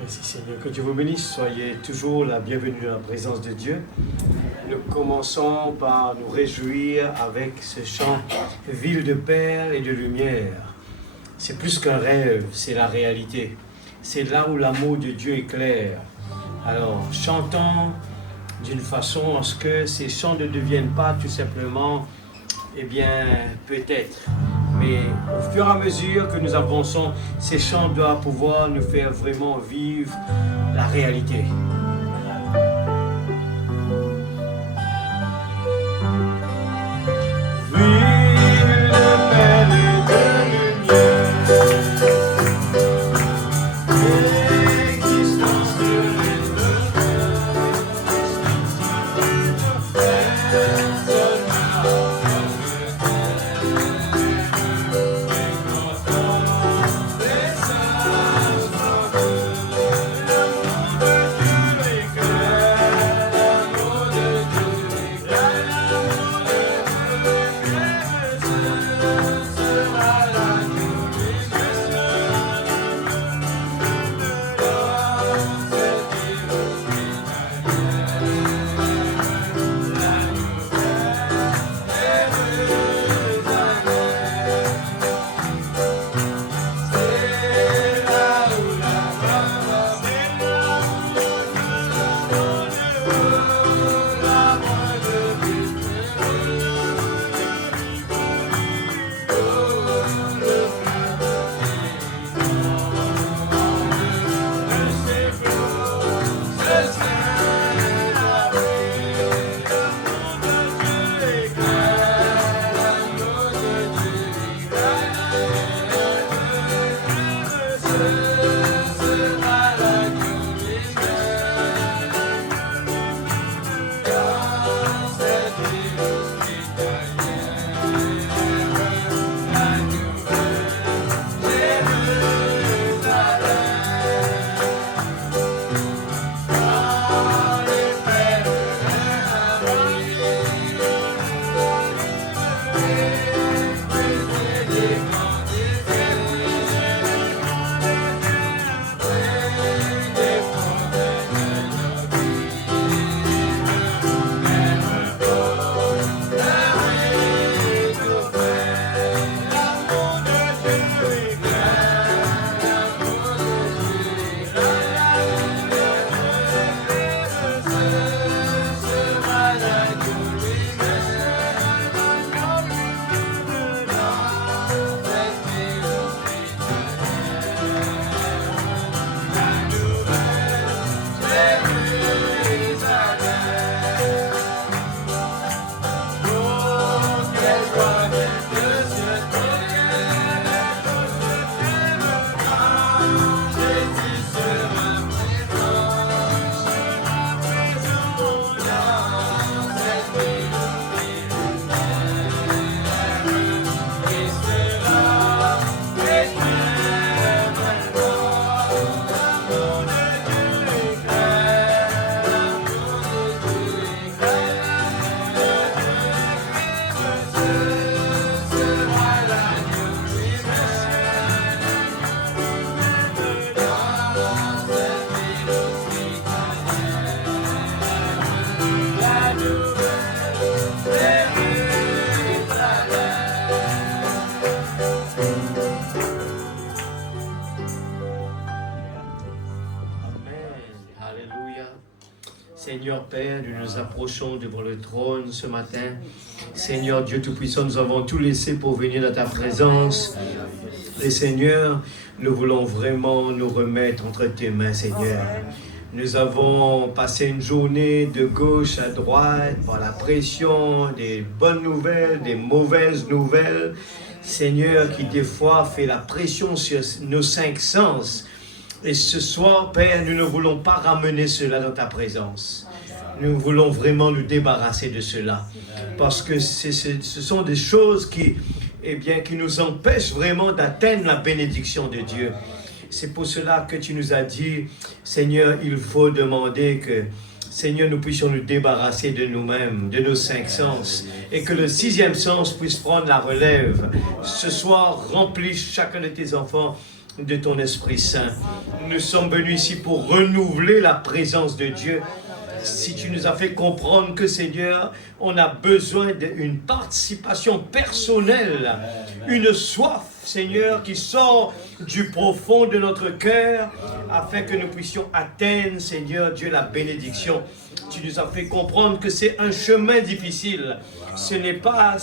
Merci Seigneur, que Dieu vous bénisse, soyez toujours la bienvenue dans la présence de Dieu. Nous commençons par nous réjouir avec ce chant « Ville de paix et de lumière ». C'est plus qu'un rêve, c'est la réalité. C'est là où l'amour de Dieu est clair. Alors, chantons d'une façon à ce que ces chants ne deviennent pas tout simplement, eh bien, peut-être. Mais au fur et à mesure que nous avançons, ces chants doivent pouvoir nous faire vraiment vivre la réalité. Seigneur Père, nous nous approchons devant le trône ce matin. Seigneur Dieu Tout-Puissant, nous avons tout laissé pour venir dans ta présence. Et Seigneur, nous voulons vraiment nous remettre entre tes mains, Seigneur. Nous avons passé une journée de gauche à droite par la pression des bonnes nouvelles, des mauvaises nouvelles. Seigneur, qui des fois fait la pression sur nos 5 sens. Et ce soir, Père, nous ne voulons pas ramener cela dans ta présence. Nous voulons vraiment nous débarrasser de cela. Parce que ce sont des choses qui nous empêchent vraiment d'atteindre la bénédiction de Dieu. C'est pour cela que tu nous as dit, Seigneur, il faut demander que, Seigneur, nous puissions nous débarrasser de nous-mêmes, de nos 5 sens, et que le 6e sens puisse prendre la relève. Ce soir, remplis chacun de tes enfants de ton Esprit Saint. Nous sommes venus ici pour renouveler la présence de Dieu. Si tu nous as fait comprendre que, Seigneur, on a besoin d'une participation personnelle, une soif, Seigneur, qui sort du profond de notre cœur, afin que nous puissions atteindre, Seigneur Dieu, la bénédiction. Tu nous as fait comprendre que c'est un chemin difficile. Ce n'est pas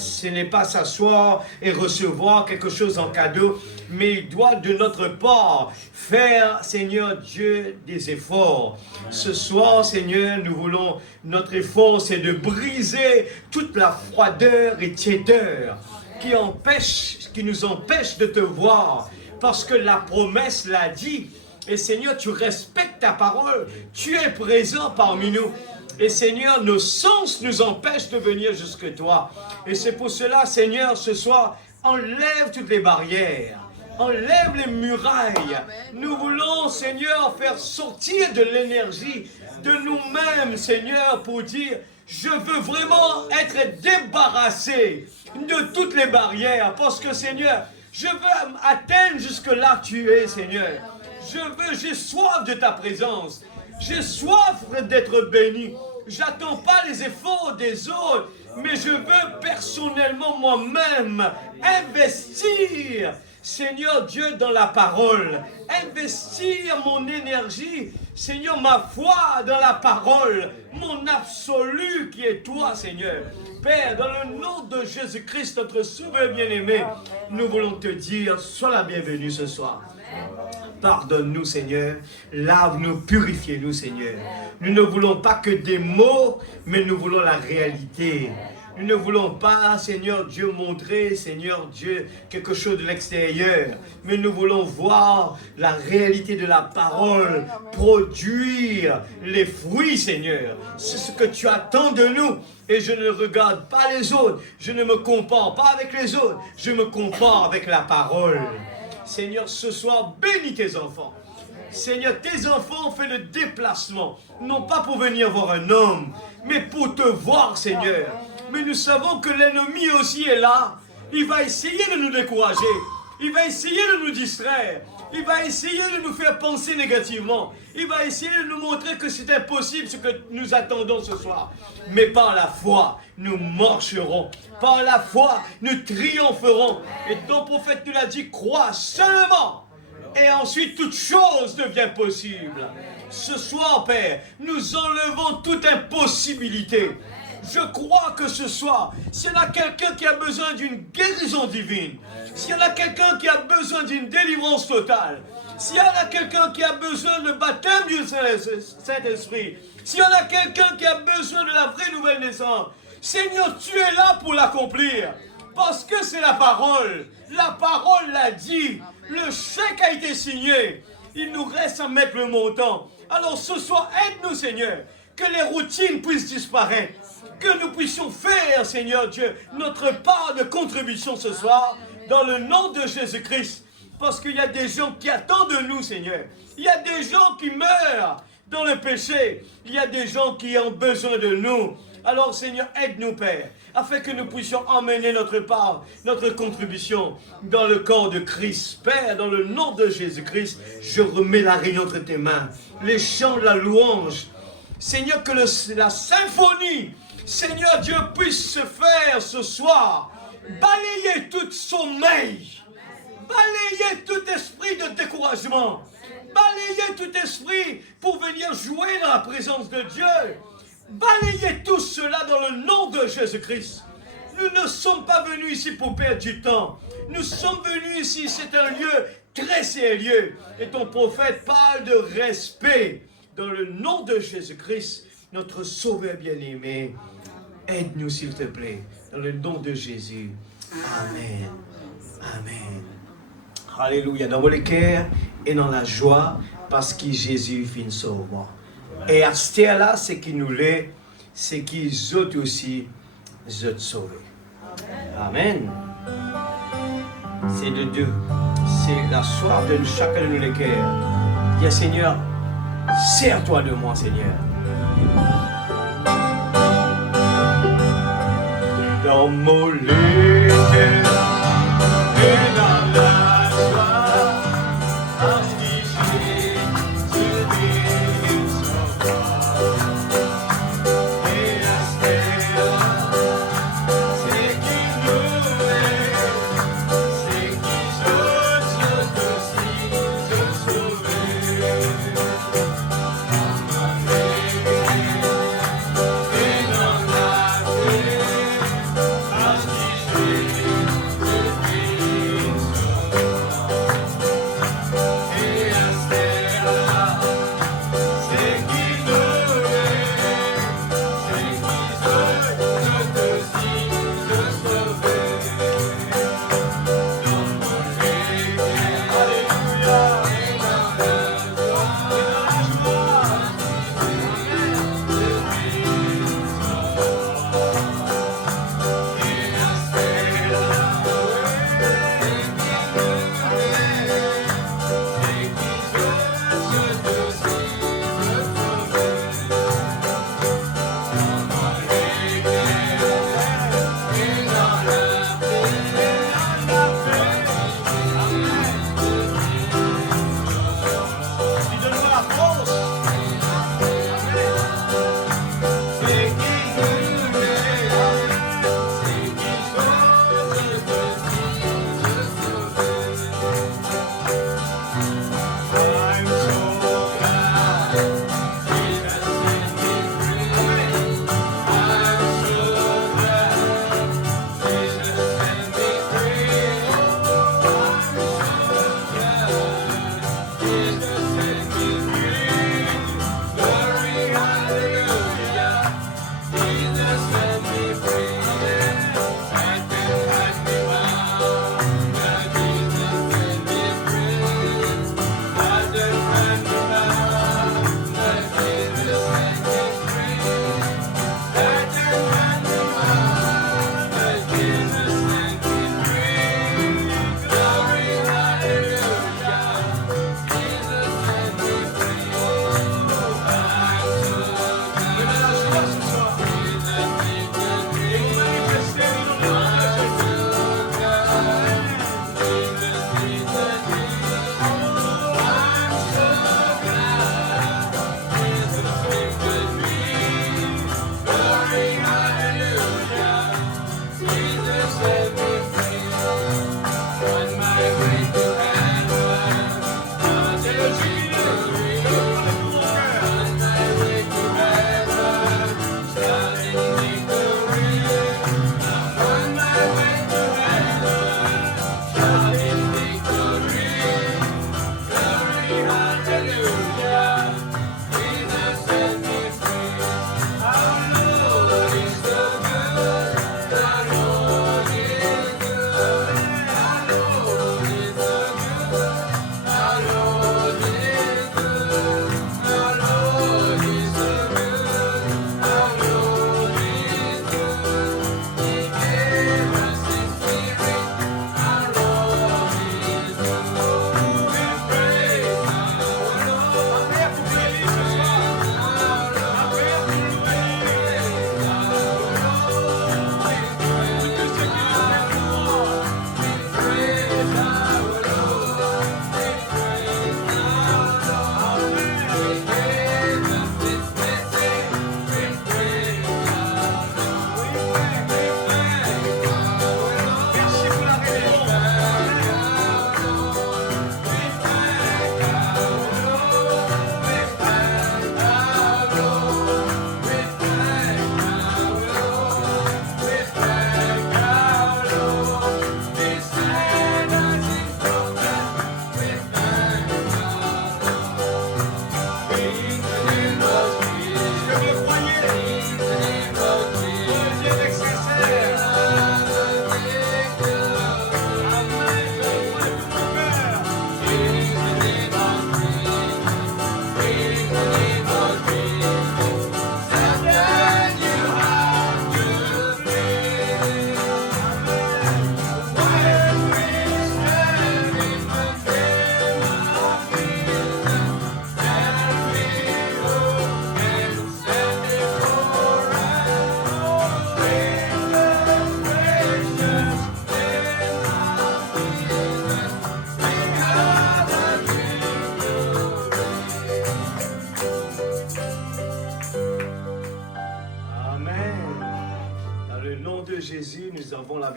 s'asseoir et recevoir quelque chose en cadeau, mais il doit de notre part faire, Seigneur Dieu, des efforts. Ce soir, Seigneur, nous voulons, notre effort, c'est de briser toute la froideur et tiédeur qui nous empêche de te voir, parce que la promesse l'a dit. Et Seigneur, tu respectes ta parole, tu es présent parmi nous. Et Seigneur, nos sens nous empêchent de venir jusque toi. Et c'est pour cela, Seigneur, ce soir, enlève toutes les barrières, enlève les murailles. Nous voulons, Seigneur, faire sortir de l'énergie de nous-mêmes, Seigneur, pour dire, je veux vraiment être débarrassé de toutes les barrières, parce que, Seigneur, je veux atteindre jusque là que tu es, Seigneur. J'ai soif de ta présence. J'ai soif d'être béni. J'attends pas les efforts des autres, mais je veux personnellement moi-même investir, Seigneur Dieu, dans la parole. Investir mon énergie, Seigneur, ma foi dans la parole, mon absolu qui est toi, Seigneur. Père, dans le nom de Jésus-Christ, notre Sauveur bien-aimé, nous voulons te dire, sois la bienvenue ce soir. Pardonne-nous, Seigneur. Lave-nous, purifiez-nous, Seigneur. Nous ne voulons pas que des mots, mais nous voulons la réalité. Nous ne voulons pas, Seigneur Dieu, montrer, Seigneur Dieu, quelque chose de l'extérieur. Mais nous voulons voir la réalité de la parole produire les fruits, Seigneur. C'est ce que tu attends de nous. Et je ne regarde pas les autres. Je ne me compare pas avec les autres. Je me compare avec la parole. Seigneur, ce soir, bénis tes enfants. Seigneur, tes enfants ont fait le déplacement, non pas pour venir voir un homme, mais pour te voir, Seigneur. Mais nous savons que l'ennemi aussi est là. Il va essayer de nous décourager. Il va essayer de nous distraire. Il va essayer de nous faire penser négativement. Il va essayer de nous montrer que c'est impossible ce que nous attendons ce soir. Mais par la foi, nous marcherons. Par la foi, nous triompherons. Et ton prophète nous l'a dit, crois seulement. Et ensuite, toute chose devient possible. Ce soir, Père, nous enlevons toute impossibilité. Je crois que ce soir, s'il y en a quelqu'un qui a besoin d'une guérison divine, s'il y en a quelqu'un qui a besoin d'une délivrance totale, s'il y en a quelqu'un qui a besoin de baptême du Saint-Esprit, s'il y en a quelqu'un qui a besoin de la vraie nouvelle naissance, Seigneur, tu es là pour l'accomplir. Parce que c'est la parole. La parole l'a dit. Le chèque a été signé. Il nous reste à mettre le montant. Alors ce soir, aide-nous, Seigneur, que les routines puissent disparaître. Que nous puissions faire, Seigneur Dieu, notre part de contribution ce soir, dans le nom de Jésus-Christ. Parce qu'il y a des gens qui attendent de nous, Seigneur. Il y a des gens qui meurent dans le péché. Il y a des gens qui ont besoin de nous. Alors, Seigneur, aide-nous, Père, afin que nous puissions emmener notre part, notre contribution dans le corps de Christ. Père, dans le nom de Jésus-Christ, je remets la réunion entre tes mains. Les chants de la louange. Seigneur, que la symphonie, Seigneur Dieu, puisse se faire ce soir. Balayer tout sommeil. Balayer tout esprit de découragement. Balayer tout esprit pour venir jouer dans la présence de Dieu. Balayez tout cela dans le nom de Jésus-Christ. Nous ne sommes pas venus ici pour perdre du temps. Nous sommes venus ici, c'est un lieu très sérieux. Et ton prophète parle de respect. Dans le nom de Jésus-Christ, notre Sauveur bien-aimé, aide-nous s'il te plaît. Dans le nom de Jésus. Amen. Amen. Alléluia. Dans le cœur et dans la joie, parce que Jésus finit sauveur. Et à ce là, c'est qui nous l'est, c'est qu'ils autres aussi, sont sauvés. Amen. C'est de Dieu. C'est la soif de chacun de nous les cœurs. Dis, Seigneur, sers-toi de moi, Seigneur. Dans mon lit et dans la joie,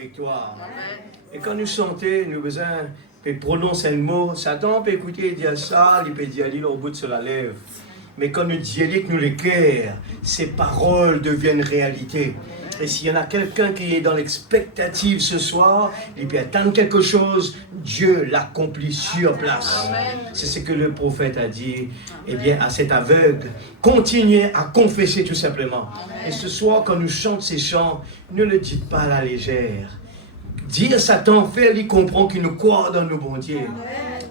victoire. Et quand nous chantons, nous besoin de prononcer un mot. Satan peut écouter et dire ça, il peut dire au bout de la lèvre. Mais quand nous disons que nous les cœurs, ces paroles deviennent réalité. Et s'il y en a quelqu'un qui est dans l'expectative ce soir, il peut attendre quelque chose, Dieu l'accomplit sur place. C'est ce que le prophète a dit, eh bien, à cet aveugle. Continuez à confesser tout simplement. Et ce soir, quand nous chantons ces chants, ne le dites pas à la légère. Dire Satan, faire-lui comprendre qu'il nous croit dans nos bons dieux.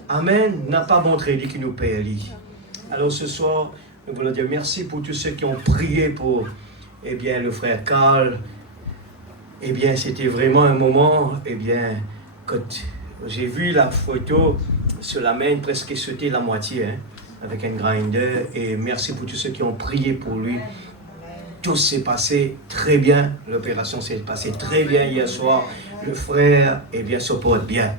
Amen. N'a pas montré lui qui nous paie lui. Alors ce soir, nous voulons dire merci pour tous ceux qui ont prié pour, eh bien, le frère Carl. Eh bien, c'était vraiment un moment, eh bien, quand j'ai vu la photo sur la main, presque sauter la moitié, hein, avec un grinder. Et merci pour tous ceux qui ont prié pour lui. Tout s'est passé très bien. L'opération s'est passée très bien hier soir. Le frère, eh bien, se porte bien.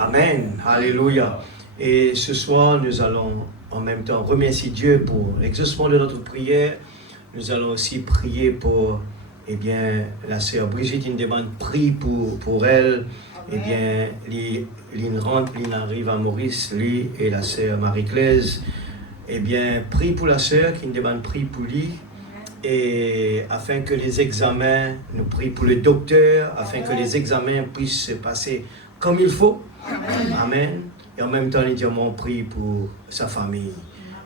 Amen. Alléluia. Et ce soir, nous allons en même temps remercier Dieu pour l'exaucement de notre prière. Nous allons aussi prier pour, eh bien, la sœur Brigitte. Il demande prie pour elle. Eh bien, l'une rentre, l'une arrive à Maurice, lui et la sœur Marie-Claise. Eh bien, prie pour la sœur qui demande prie pour lui. Et afin que les examens, nous prions pour le docteur, afin que les examens puissent se passer comme il faut. Amen. Et en même temps, nous disons, prie pour sa famille.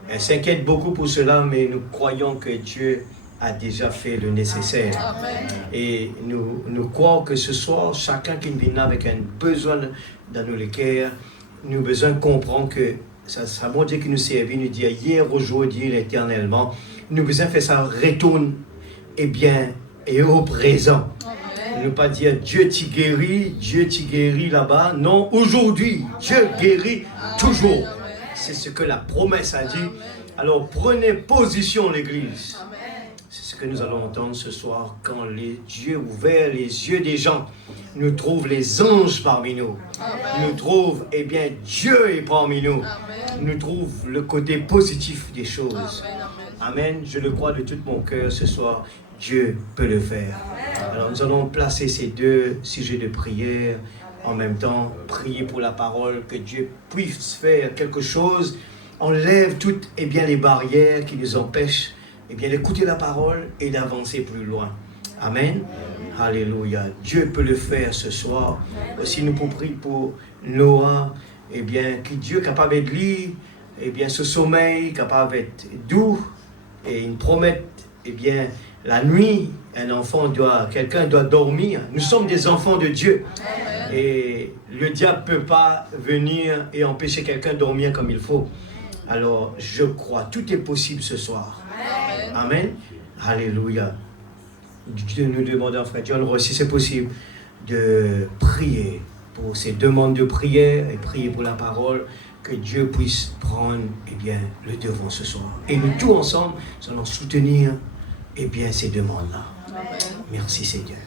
Elle s'inquiète beaucoup pour cela, mais nous croyons que Dieu a déjà fait le nécessaire. Amen. Et nous croyons que ce soir, chacun qui vient avec un besoin dans nos cœurs, nous avons besoin de comprendre que ça bon Dieu qui nous servit, nous dit hier, aujourd'hui, éternellement. Nous besoin faire ça retourne et bien et au présent. Ne pas dire Dieu t'y guérit là-bas. Non, aujourd'hui, Dieu guérit toujours. C'est ce que la promesse a dit. Alors prenez position l'Église. C'est ce que nous allons entendre ce soir quand Dieu ouvert les yeux des gens. Nous trouvons les anges parmi nous. Nous trouvons, eh bien, Dieu est parmi nous. Nous trouvons le côté positif des choses. Amen. Je le crois de tout mon cœur ce soir. Dieu peut le faire. Alors nous allons placer ces deux sujets de prière en même temps. Prier pour la parole, que Dieu puisse faire quelque chose. Enlève toutes, eh bien, les barrières qui nous empêchent, eh bien, d'écouter la parole et d'avancer plus loin. Amen. Alléluia. Dieu peut le faire ce soir. Aussi nous pouvons prier pour Noah, eh bien, que Dieu est capable de lui, eh bien, ce sommeil capable d'être doux. Et il promet, eh bien, la nuit, quelqu'un doit dormir. Nous sommes des enfants de Dieu. Et le diable ne peut pas venir et empêcher quelqu'un de dormir comme il faut. Alors, je crois, tout est possible ce soir. Amen. Alléluia. Dieu nous demande, frère John, si c'est possible, de prier pour ces demandes de prière et prier pour la parole. Que Dieu puisse prendre, eh bien, le devant ce soir. Et nous tous ensemble, nous allons soutenir, eh bien, ces demandes-là. Merci Seigneur.